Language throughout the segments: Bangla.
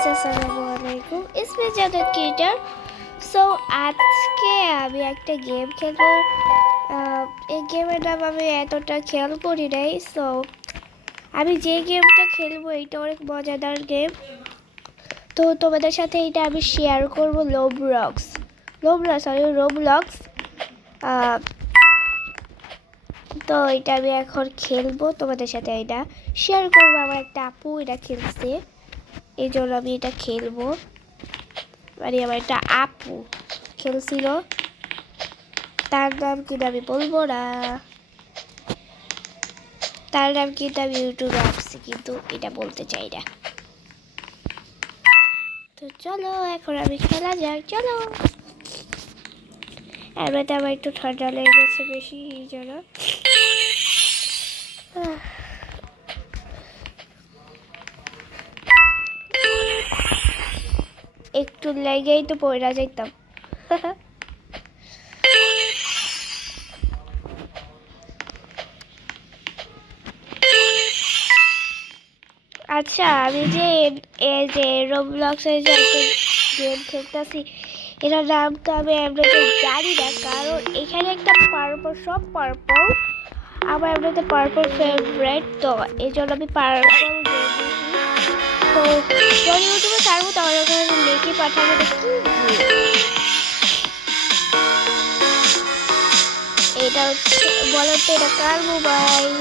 গাইস আসসালামু আলাইকুম ইসমি জাদত ক্রিয়েটর। সো আজকে আমি একটা গেম খেলবো। এই গেমের নাম আমি এতটা খেয়াল করি নাই। সো আমি যে গেমটা খেলবো এটা অনেক মজাদার গেম, তো তোমাদের সাথে এটা আমি শেয়ার করবো। রোবলক্স। তো এটা আমি এখন খেলবো, তোমাদের সাথে এটা শেয়ার করবো। আমার একটা আপু এটা খেলছে, এই জন্য আমি এটা খেলবো। মানে আমার একটা আপু খেলছিল, তার নাম কিন্তু আমি বলবো না, তার নাম কিন্তু আমি ইউটিউবে আসছি, কিন্তু এটা বলতে চাই না। তো চলো এখন আমি খেলা যাক, চলো। এমনিতে আমার একটু ঠান্ডা লেগে গেছে বেশি, এই জন্য একটু লেগেই তো পড়া যাইতাম। আচ্ছা, আমি যে এই যে রোবলক্সের যে একটা গেম খেলতেছি, এটার নাম তো আমি এমনিতে জানি না, কারণ এখানে একটা পার্পল, সব পার্পল। আমার এমনিতে পার্পল ফেভারিট, তো এই জন্য আমি পার্পল গেম দিয়েছি। তো যখন ইউটিউবে ছাড়বো তখন ওখানে লিখে পাঠাবো কি এটা হচ্ছে, বলো তো এটা কার মোবাইল?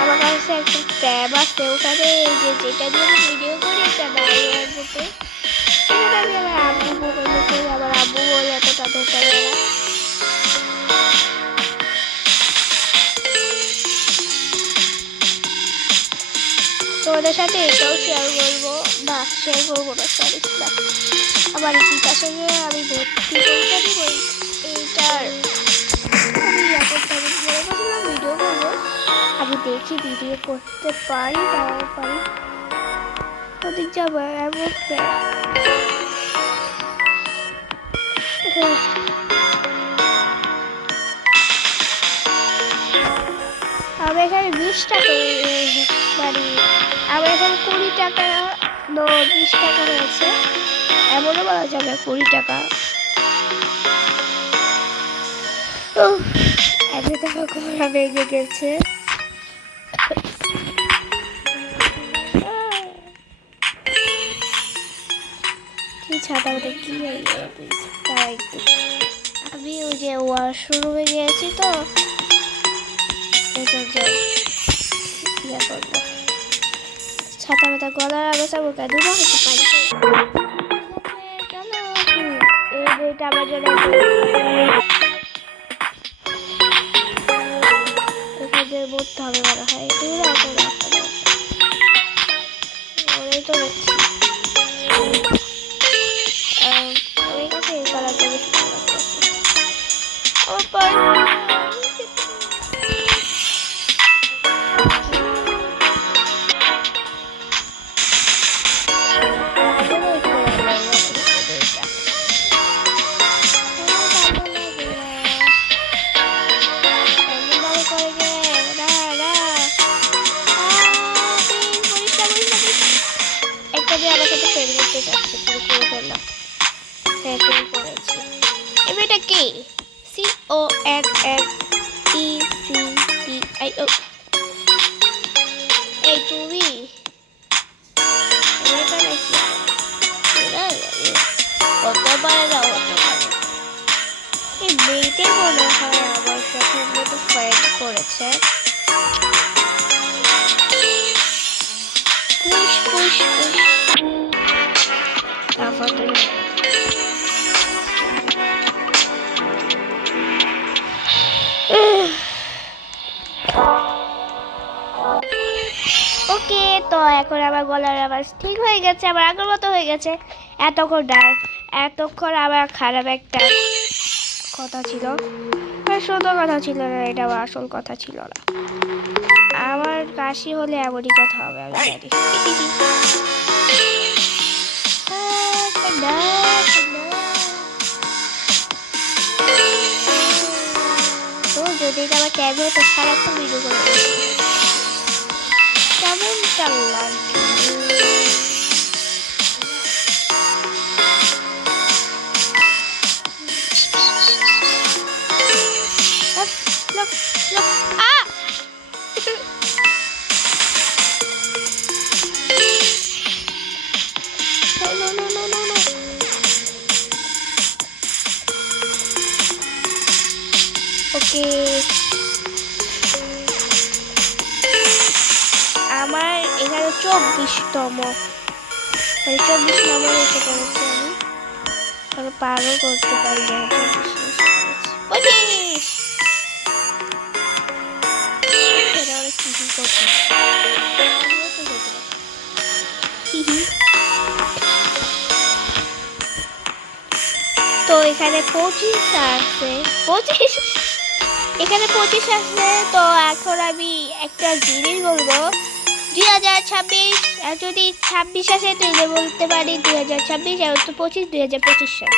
আমার কাছে একটা ট্যাব আছে, ওখানে এই যে যেটা দিয়ে আমি ভিডিও করি এটা বাইরে আসবে। এখানে আমি আমার আব্বু মোবাইল করি, আমার আব্বু বলে এতটা ধরতে পারে না। তোমাদের সাথে এটাও শেয়ার করবো, না শেয়ার করবো না, সরি না। আমার বিকাশে আমি ভর্তি করতে দিব এইটার, আমি এখন ভিডিও করবো। আমি দেখি ভিডিও করতে পারি না পারি, ওদিক যাবো এমন। আমার এখানে 20 টাকা, মানে আমার এখানে 20 টাকা, 20 টাকা রয়েছে, এমনও বলা যাবে 20 টাকা। এত টাকা কমরা ভেঙে গেছে। কি ছাতা ওটা কি আমি ওই যে ওয়াশরুমে গিয়েছি, তো ইয়া করবো, ছাতা মাথা গলার অবস্থা বোকা দুটো হতে পারি। চলো এই বইটা আমার জন্য এখানে বলতে হবে মনে হয়, ওরাই তো দেখছি। ওই কাছে এই কালারটা বেশি ভালো লাগতেছে। আমার সাথে ফ্রেন্ড করতে যাচ্ছে, পুরো ফেললাম। হ্যাঁ তুমি করেছি। এটা কি? CONNECTIO। এই তুমি হতে পারে না, হতে পারে এই মেয়েটাই মনে হয় আমার সাথে মতো ফ্রেন্ড করেছে। ওকে, তো এখন আমার গলার আওয়াজ ঠিক হয়ে গেছে, আবার আগের মতো হয়ে গেছে। এতক্ষণ আবার খারাপ একটা কথা ছিল, শুধু কথা ছিল না, এটা আমার আসল কথা ছিল না। আমার কাশি হলে এমনই কথা হবে, আমি জানি। তো যদি এটা আমার ট্যাব হতো সারাক্ষণ ভিডিও করে কেমন একটা লাগে। ওকে, আমার এখানে 24তম, মানে 24 নম্বর এসে পড়েছি আমি। তবে পারও করতে পারি না, 25 সেটা অনেক কিছু করতে। তো এখানে 25 আছে, 25 এখানে 25 আছে। তো এখন আমি একটা জিনিস বলবো, 2026, আর যদি 26 আসে তাহলে বলতে পারি 2026, আর তো 25 2025 সাল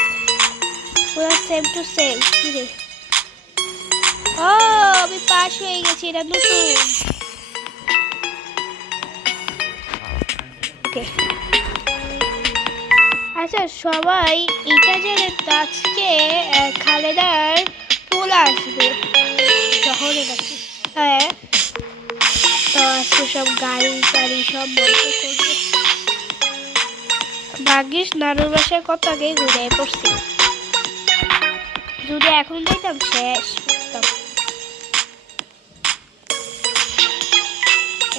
পুরো সেম টু সেম। কিরে, ও আমি পাস হয়ে গেছি, এটা নতুন। ওকে, আচ্ছা সবাই এটা জানে আজকে খালেদার ফুল আসবে শহরে নাকি? হ্যাঁ, তো আজকে সব গাড়ি টাড়ি সব বন্ধ করবে। ভাগ্যিস নানুর বাসায় কত আগে ঘুরে পড়ছি, যদি এখন যাইতাম শেষ করতাম।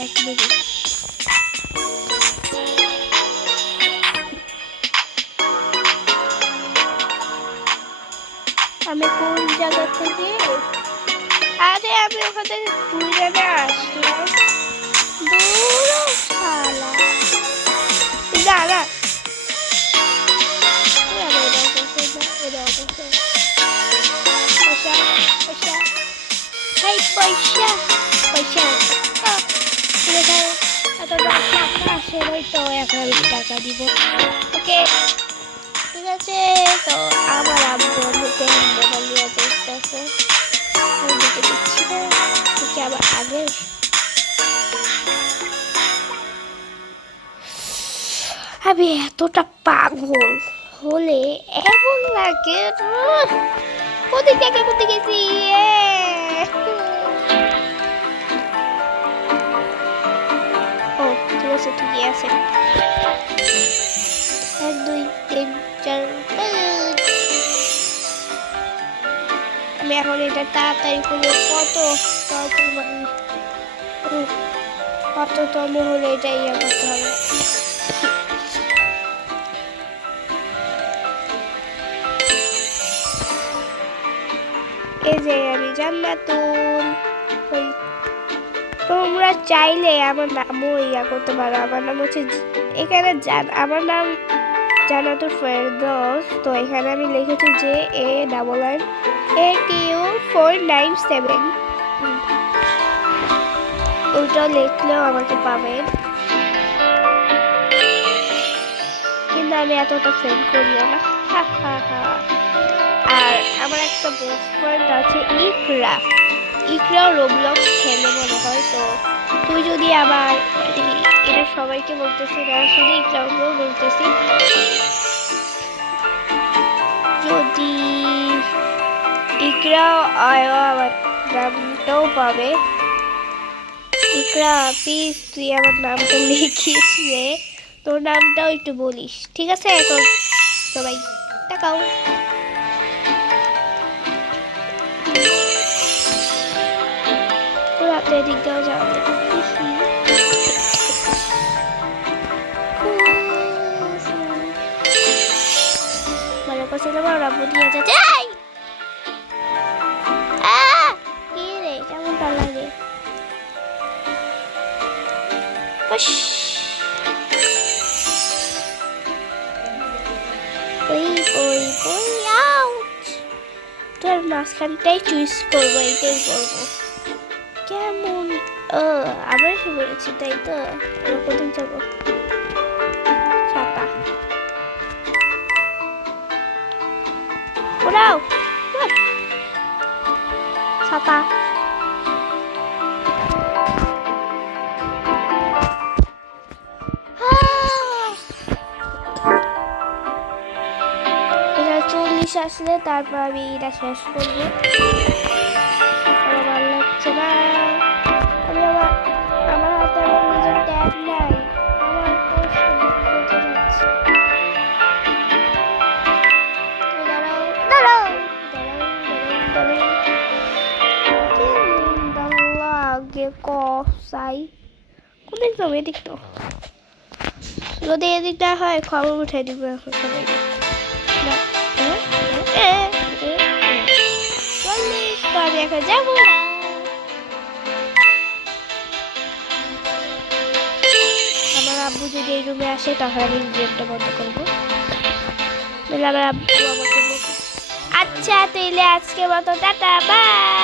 এক মিনিট, আমি কোন জায়গা থেকে, আরে আমি ওখান থেকে ঘুরে না আসলাম। দূর শালা, না না পয়সা পয়সা, এই পয়সা পয়সা, এত টাকা আসে নাই তো, এখন আমি টাকা দিব। ওকে ঠিক আছে। তো আমার আব্বু আমাকে মোবাইল নিয়ে চেষ্টাছে, আমি দিতে দিচ্ছি না, ঠিক আবার আগে। আমি এতটা পাগল হলে এমন লাগে, কোথায় থেকে কোথায় গেছি। ও ঠিক আছে, ঠিকই আছে। 1 2 3 4 5। আমি এখন এটা তাড়াতাড়ি করবো, কততম হলে এটা ইয়ে করতে হবে। এই যে আমি জান্নাতুল, তোমরা চাইলে আমার নামও ইয়া করতে পারো। আমার নাম হচ্ছে এখানে আমার নাম জান্নাতুল ফেরদৌস। তো এখানে আমি লিখেছি JANNATU497, ওইটা লিখলেও আমাকে পাবেন, কিন্তু আমি এতটা ফ্রেন্ড করিও না। আর আমার একটা বেস্ট ফ্রেন্ড আছে ইকরাও রোবলক্স খেলে মনে হয়। তো তুই যদি আবার, এটা সবাইকে বলতেছি না, শুধু ইকরাওকেও বলতেছি, যদি ইকরাও আয় আমার নামটাও পাবে। ইকরা প্লিজ তুই আমার নামটা লিখিস রে, তোর নামটাও একটু বলিস, ঠিক আছে? এখন সবাই তাকাও। রাতে এদিক দিয়েও যাওয়া যাবে। মনে করছিলাম ওরা বুঝিয়ে যাচ্ছে, কি রে কেমনটা লাগে। তোর মাঝখানটাই চুজ করবো, এইটাই করবো। কেমন আবার এসে বলেছি, তাই তো? কোথায় যাবো? ছাতা ওরাও ছাতা আসলে তারপর আমি এটা শেষ করবো। আমার ভালো লাগছে না, আমি আমার হাতে আমার নিজের ট্যাব নাই, আমার কষ্ট হতে যাচ্ছে। দাঁড়াও দাঁড়াও দাঁড়াও দাঁড়াও দাঁড়াও লাগে কসাই কোনদিন তো এদিক তো যদি এদিকটা হয় খবর উঠে দিব এখন সবাই। আমি এখন যাবো না। আমার আব্বু যদি এই রুমে আসে তখন আমি গেমটা বন্ধ করবো। আমার আব্বু আমাকে আচ্ছা তাইলে আজকে মতো টাটা বাই।